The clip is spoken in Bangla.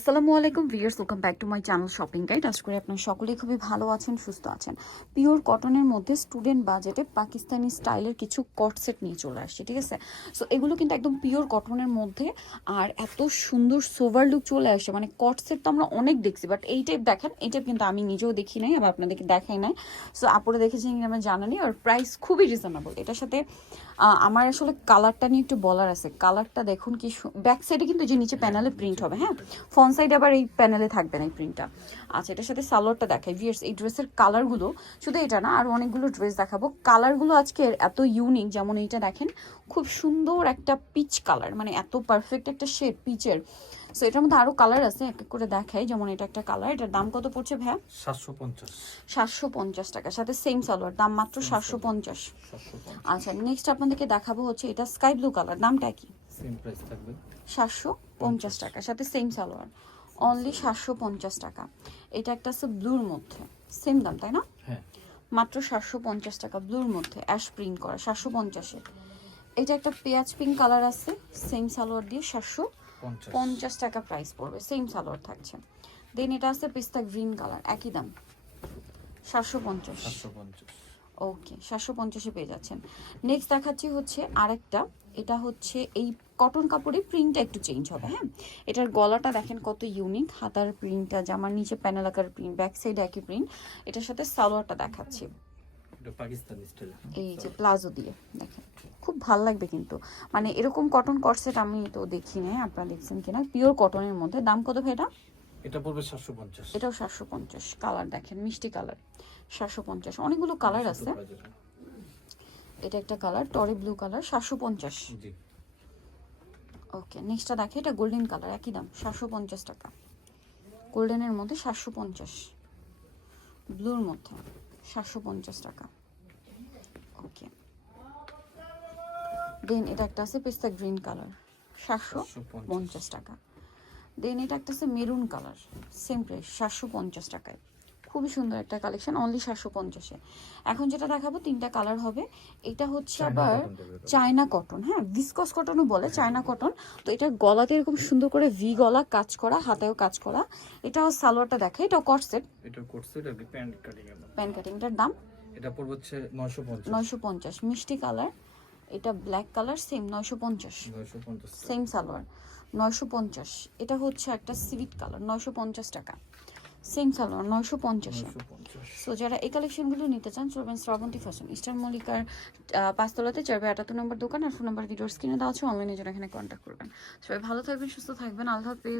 আসসালামু আলাইকুম viewers welcome back to my channel shopping guide আশা করি আপনারা সকলেই খুবই ভালো আছেন, সুস্থ আছেন। পিওর কটনের মধ্যে স্টুডেন্ট বাজেটে পাকিস্তানি স্টাইলের কিছু কট সেট নিয়ে চলে আসছে, ঠিক আছে? সো এগুলো কিন্তু একদম পিওর কটনের মধ্যে আর এত সুন্দর সোভার লুক চলে আসছে। মানে কট সেট তো আমরা অনেক দেখছি বাট এই টাইপ দেখেন, এই টাইপ কিন্তু আমি নিজেও দেখি নাই, আবার আপনাদেরকে দেখাই নাই। সো আপুরে দেখেছেন কিনা আমার জানা নেই আর প্রাইস খুবই রিজনেবল এটার সাথে আমার আসলে কালারটা নিয়ে একটু বলার আছে। কালারটা দেখুন কি ব্যাক সাইডে কিন্তু যে নিচে প্যানেলে প্রিন্ট হবে হ্যাঁ? ফ্রন্ট সাইডে আবার এই প্যানেলে থাকবে না এই প্রিন্টটা আচ্ছা এটার সাথে সালোয়ারটা দেখাই। ভিয়ার্স এই ড্রেসের কালারগুলো শুধু এটা না আর অনেকগুলো ড্রেস দেখাবো। কালারগুলো আজকে এত ইউনিক যেমন এইটা দেখেন খুব সুন্দর একটা পিচ কালার মানে এত পারফেক্ট একটা শেড পিচের সো এটার মধ্যে আরও কালার আছে এক এক করে দেখাই। যেমন এটা একটা কালার এটার দাম কত পড়ছে ভ্যা সাতশো পঞ্চাশ। সাতশো পঞ্চাশ টাকা। সাথে সেম সালোয়ার দাম মাত্র সাতশো পঞ্চাশ। আচ্ছা নেক্সট আপনাদেরকে দেখাবো হচ্ছে এটা স্কাই ব্লু কালার দামটা কি? সেম প্রাইস থাকবে। সাতশো পঞ্চাশ টাকা সাথে সেম সালোয়ার। অনলি সাতশো পঞ্চাশ টাকা। এটা একটা আছে ব্লুর মধ্যে। সেম দাম তাই না? হ্যাঁ। মাত্র সাতশো পঞ্চাশ টাকা ব্লুর মধ্যে অ্যাশ প্রিন্ট করা সাতশো পঞ্চাশে। এটা একটা পেঁয়াজ পিঙ্ক কালার আছে সেম সালোয়ার দিয়ে সাতশো পঞ্চাশ পঞ্চাশ টাকা প্রাইস পড়বে সেম সালোয়ার থাকছে। দেন এটা আছে পিস্তা গ্রিন কালার একই দাম। সাতশো পঞ্চাশ। সাতশো পঞ্চাশ। ওকে সাতশো পঞ্চাশে পেয়ে যাচ্ছেন। নেক্সট দেখাচ্ছি হচ্ছে আরেকটা। এটা হচ্ছে এই কটন কাপড়ের প্রিন্টটা একটু চেঞ্জ হবে হ্যাঁ? এটার গলাটা দেখেন কত ইউনিক হাতার প্রিন্টটা জামার নিচে প্যানেল আকার প্রিন্ট ব্যাক সাইড একই প্রিন্ট এটার সাথে সালোয়ারটা দেখাচ্ছি। এই যে প্লাজো দিয়ে দেখেন। খুব ভালো লাগবে কিন্তু। মানে এরকম কটন কটসেট আমি তো দেখি নাই আপনারা দেখছেন কিনা? পিওর কটনের মধ্যে। দাম কত ভাই এটা? এটা পড়বে সাতশো পঞ্চাশ। এটাও সাতশো পঞ্চাশ। কালার দেখেন মিষ্টি কালার সাতশো পঞ্চাশ। অনেকগুলো কালার আছে। এটা একটা কালার টরি ব্লু কালার সাতশো পঞ্চাশ। জি। ওকে নেক্সটটা দেখে এটা গোল্ডেন কালার একই দাম সাতশো পঞ্চাশ টাকা। গোল্ডেনের মধ্যে সাতশো পঞ্চাশ। ব্লুর মধ্যে সাতশো পঞ্চাশ টাকা। ওকে দেন এটা একটা আছে পেস্তা গ্রিন কালার সাতশো পঞ্চাশ টাকা। দেন এটা একটা আছে মেরুন কালার সেম প্রাইস সাতশো পঞ্চাশ টাকায়। খুবই সুন্দর একটা কালেকশন অনলি সাতশো পঞ্চাশে। এখন যেটা দেখাবো তিনটা কালার হবে। এটা হচ্ছে আবার। চায়না কটন হ্যাঁ ভিসকস কটনও বলে চায়না কটন তো এটা গলাতে এরকম সুন্দর করে ভি গলা কাজ করা হাতেও কাজ করা। এটাও সালোয়ারটা দেখে এটাও কটসেট এটা করছে এটা প্যান্ট কাটিং এর মধ্যে। প্যান কাটিংটার দাম? এটা পড়বে হচ্ছে নয়শো পঞ্চাশ। নয়শো পঞ্চাশ মিষ্টি কালার এটা ব্ল্যাক কালার সেম নয়শো পঞ্চাশ। নয়শো পঞ্চাশ। সেম সালোয়ার। নয়শো পঞ্চাশ এটা হচ্ছে একটা সিভিট কালার নয়শো পঞ্চাশ টাকা। সেম সালোয়ার নয়শো পঞ্চাশে। সো যারা এই কালেকশনগুলো নিতে চান চলবেন শ্রাবন্তী ফ্যাশন ইস্টার মল্লিকার পাঁচতলাতে চারবে আটাত্তর নম্বর দোকান আর ফোন নাম্বার ভিডিওর স্ক্রিনে দেওয়া আছে অনলাইনে যারা এখানে কন্ট্যাক্ট করবেন। সবাই ভালো থাকবেন সুস্থ থাকবেন। আল্লাহ হাফিজ।